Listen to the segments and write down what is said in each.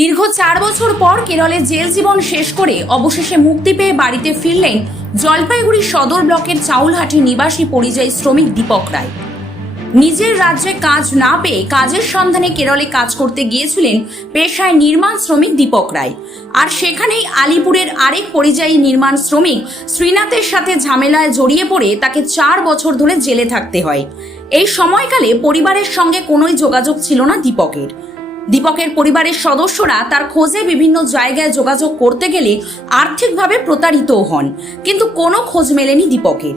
দীর্ঘ 4 বছর পর কেরলে জেল জীবন শেষ করে অবশেষে মুক্তি পেয়ে বাড়িতে ফিরলেন জলপাইগুড়ি সদর ব্লকের চাউলহাটি নিবাসী পরিযায়ী শ্রমিক দীপক রায়। নিজের রাজ্যে কাজ না পেয়ে কাজের সন্ধানে কেরলে কাজ করতে গিয়েছিলেন পেশায় নির্মাণ শ্রমিক দীপক রায়। আর সেখানেই আলিপুরের আরেক পরিযায়ী নির্মাণ শ্রমিক শ্রীনাথের সাথে ঝামেলায় জড়িয়ে পড়ে তাকে 4 বছর ধরে জেলে থাকতে হয়। এই সময়কালে পরিবারের সঙ্গে কোনোই যোগাযোগ ছিল না দীপকের। দীপকের পরিবারের সদস্যরা তার খোঁজে বিভিন্ন জায়গায় যোগাযোগ করতে গেলে আর্থিকভাবে প্রতারিতও হন, কিন্তু কোনো খোঁজ মেলেনি দীপকের।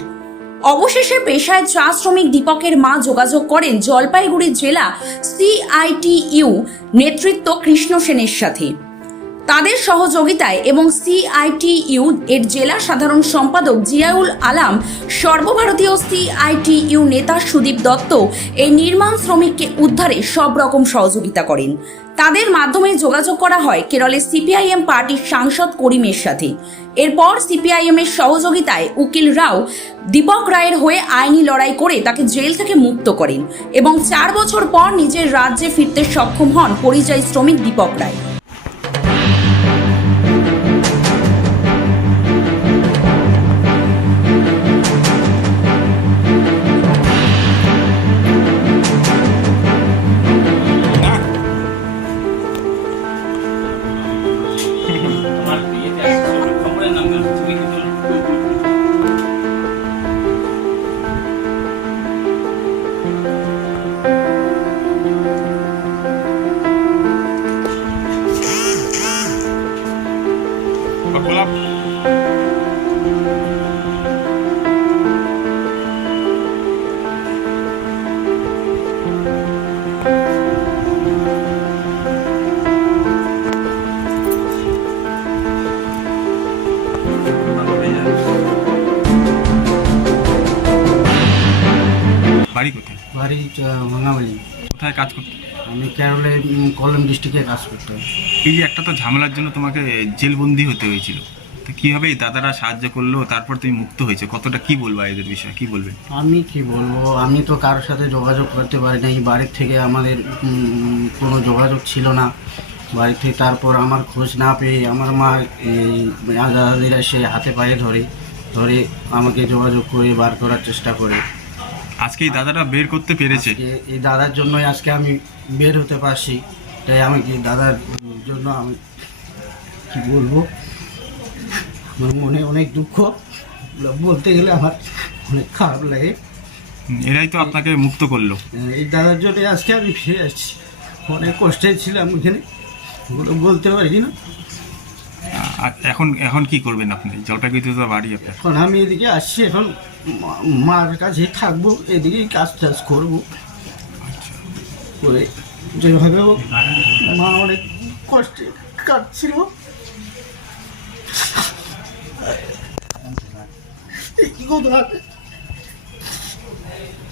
অবশেষে পেশায় চা শ্রমিক দীপকের মা যোগাযোগ করেন জলপাইগুড়ি জেলা CITU নেতৃত্ব কৃষ্ণ সেনের সাথে। তাদের সহযোগিতায় এবং CITU এর জেলা সাধারণ সম্পাদক জিয়াউল আলাম, সর্বভারতীয় CITU নেতা সুদীপ দত্ত এই নির্মাণ শ্রমিককে উদ্ধারে সব রকম সহযোগিতা করেন। তাদের মাধ্যমে যোগাযোগ করা হয় কেরলের CPIM পার্টির সাংসদ করিমের সাথে। এরপর CPIM এর সহযোগিতায় উকিল রাও দীপক রায়ের হয়ে আইনি লড়াই করে তাকে জেল থেকে মুক্ত করেন এবং 4 বছর পর নিজের রাজ্যে ফিরতে সক্ষম হন পরিযায়ী শ্রমিক দীপক রায়। বাড়ি কোথায়? বাড়ি ভাঙামালি। কোথায় কাজ করতে? আমি কেরলে কল্যাণ ডিস্ট্রিক্টে কাজ করতাম। এই যে একটা তো ঝামেলার জন্য তোমাকে জেলবন্দি হতে হয়েছিল, তো কীভাবে এই দাদারা সাহায্য করলো, তারপর তুমি মুক্ত হয়েছে, কতটা কি বলবা এদের বিষয়ে, কি বলবে? আমি কি বলবো, আমি তো কারোর সাথে যোগাযোগ করতে পারি নাই। বাড়ির থেকে আমাদের কোনো যোগাযোগ ছিল না বাড়ি থেকে। তারপর আমার খোঁজ না পেয়ে আমার মা এই দাদাদিরা সে হাতে পায়ে ধরে আমাকে যোগাযোগ করে বার করার চেষ্টা করে। আজকে এই দাদারা বের করতে পেরেছে। এই দাদার জন্যই আজকে আমি বের হতে পারছি। তাই আমি কি দাদার জন্য আমি কি বলবো, আমার মনে অনেক দুঃখ, বলতে গেলে আমার অনেক খারাপ লাগে। এরাই তো আপনাকে মুক্ত করলো। এই দাদার জন্য আজকে আমি ফিরে আসছি। অনেক কষ্টে ছিলাম এখানে, ওগুলো বলতে পারি না। আর এখন কি করবেন আপনি? জলপাইগুড়িতে তো বাড়ি আপনার। এখন আমি এদিকে আসছি, এখন মার কাছে থাকবো, এদিকেই কাজ টাজ করবো করে যেভাবে হোক। মা অনেক কষ্টে কাটছিল,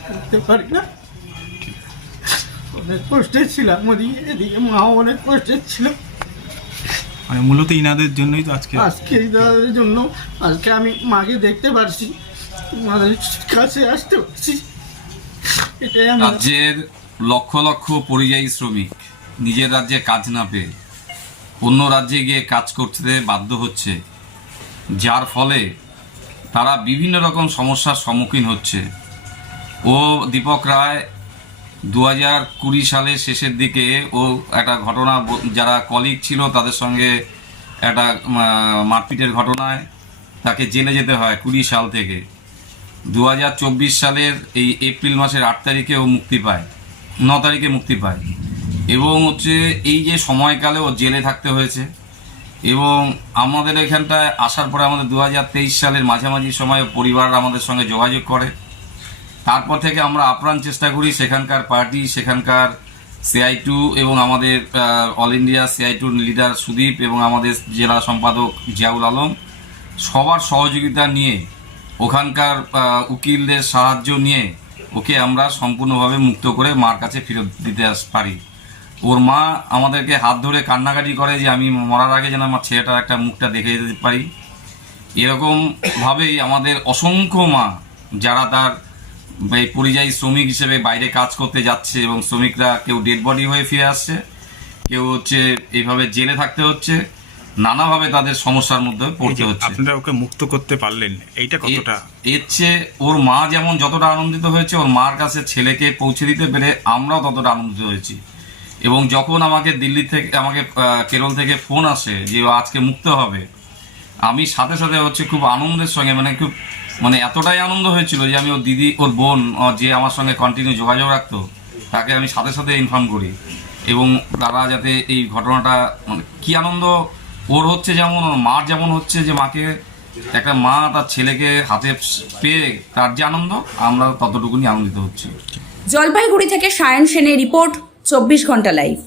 করতে পারি না। অনেক কষ্টে ছিলাম ওদিকে, এদিকে মা অনেক কষ্টে ছিল। মানে মূলত ইনাদের জন্যই তো আজকে ইনাদের জন্য আজকে আমি মাকে দেখতে পারছি, মাদের কাছে আসতে পারছি। এটাই রাজ্যের লক্ষ লক্ষ পরিযায়ী শ্রমিক নিজের রাজ্যে কাজ না পেয়ে অন্য রাজ্যে গিয়ে কাজ করতে বাধ্য হচ্ছে, যার ফলে তারা বিভিন্ন রকম সমস্যার সম্মুখীন হচ্ছে। ও দীপক রায় 2020 সালের শেষের দিকে ও একটা ঘটনা, যারা কলিগ ছিল তাদের সঙ্গে একটা মারপিটের ঘটনায় তাকে জেলে যেতে হয় 20 সাল থেকে। 2024 সালের এই এপ্রিল মাসের 8 তারিখে ও মুক্তি পায়, 9 তারিখে মুক্তি পায়। এবং এই যে সময়কালে ও জেলে থাকতে হয়েছে। এবং আমাদের এখানটায় আসার পরে আমাদের 2023 সালের মাঝামাঝি সময় পরিবার আমাদের সঙ্গে যোগাযোগ করে। তারপর থেকে আমরা আপ্রাণ চেষ্টা করি সেখানকার পার্টি, সেখানকার CITU এবং আমাদের all India CITU leader Sudip এবং আমাদের জেলা সম্পাদক জিয়াউল আলম সবার সহযোগিতা নিয়ে, ওখানকার উকিলদের সাহায্য নিয়ে ওকে আমরা সম্পূর্ণভাবে মুক্ত করে মার কাছে ফেরত দিতে পারি। ওর মা আমাদেরকে হাত ধরে কান্নাকাটি করে যে আমি মরার আগে যেন আমার ছেলেটার একটা মুখটা দেখে যেতে পারি। এরকমভাবেই আমাদের অসংখ্য মা যারা তার এই পরিযায়ী শ্রমিক হিসেবে বাইরে কাজ করতে যাচ্ছে এবং শ্রমিকরা কেউ ডেড বডি হয়ে ফিরে আসছে, কেউ হচ্ছে এইভাবে জেলে থাকতে হচ্ছে, নানাভাবে তাদের সমস্যার মধ্যে এই পড়তে যে হচ্ছে। আপনারা ওকে মুক্ত করতে পারলেন, এইটা কতটা? এর চেয়ে ওর মা যেমন যতটা আনন্দিত হয়েছে, ওর মার কাছে ছেলেকে পৌঁছে দিতে পেরে আমরাও ততটা আনন্দিত হয়েছি। এবং যখন আমাকে দিল্লি থেকে, আমাকে কেরল থেকে ফোন আসে যে ও আজকে মুক্ত হবে, আমি সাথে সাথে হচ্ছে খুব আনন্দের সঙ্গে, মানে এতটাই আনন্দ হয়েছিল যে আমি ওর দিদি, ওর বোন, যে আমার সঙ্গে কন্টিনিউ যোগাযোগ রাখতো, তাকে আমি সাথে সাথে ইনফর্ম করি। এবং তারা যাতে এই ঘটনাটা, মানে কি আনন্দ ওর হচ্ছে, যেমন ওর মার যেমন হচ্ছে যে মাকে, একটা মা তার ছেলেকে হাতে পেয়ে তার যে আনন্দ, আমরা ততটুকুনি আনন্দিত হচ্ছি। জলপাইগুড়ি থেকে সায়ন সেনের রিপোর্ট, 24 ঘন্টা লাইভ।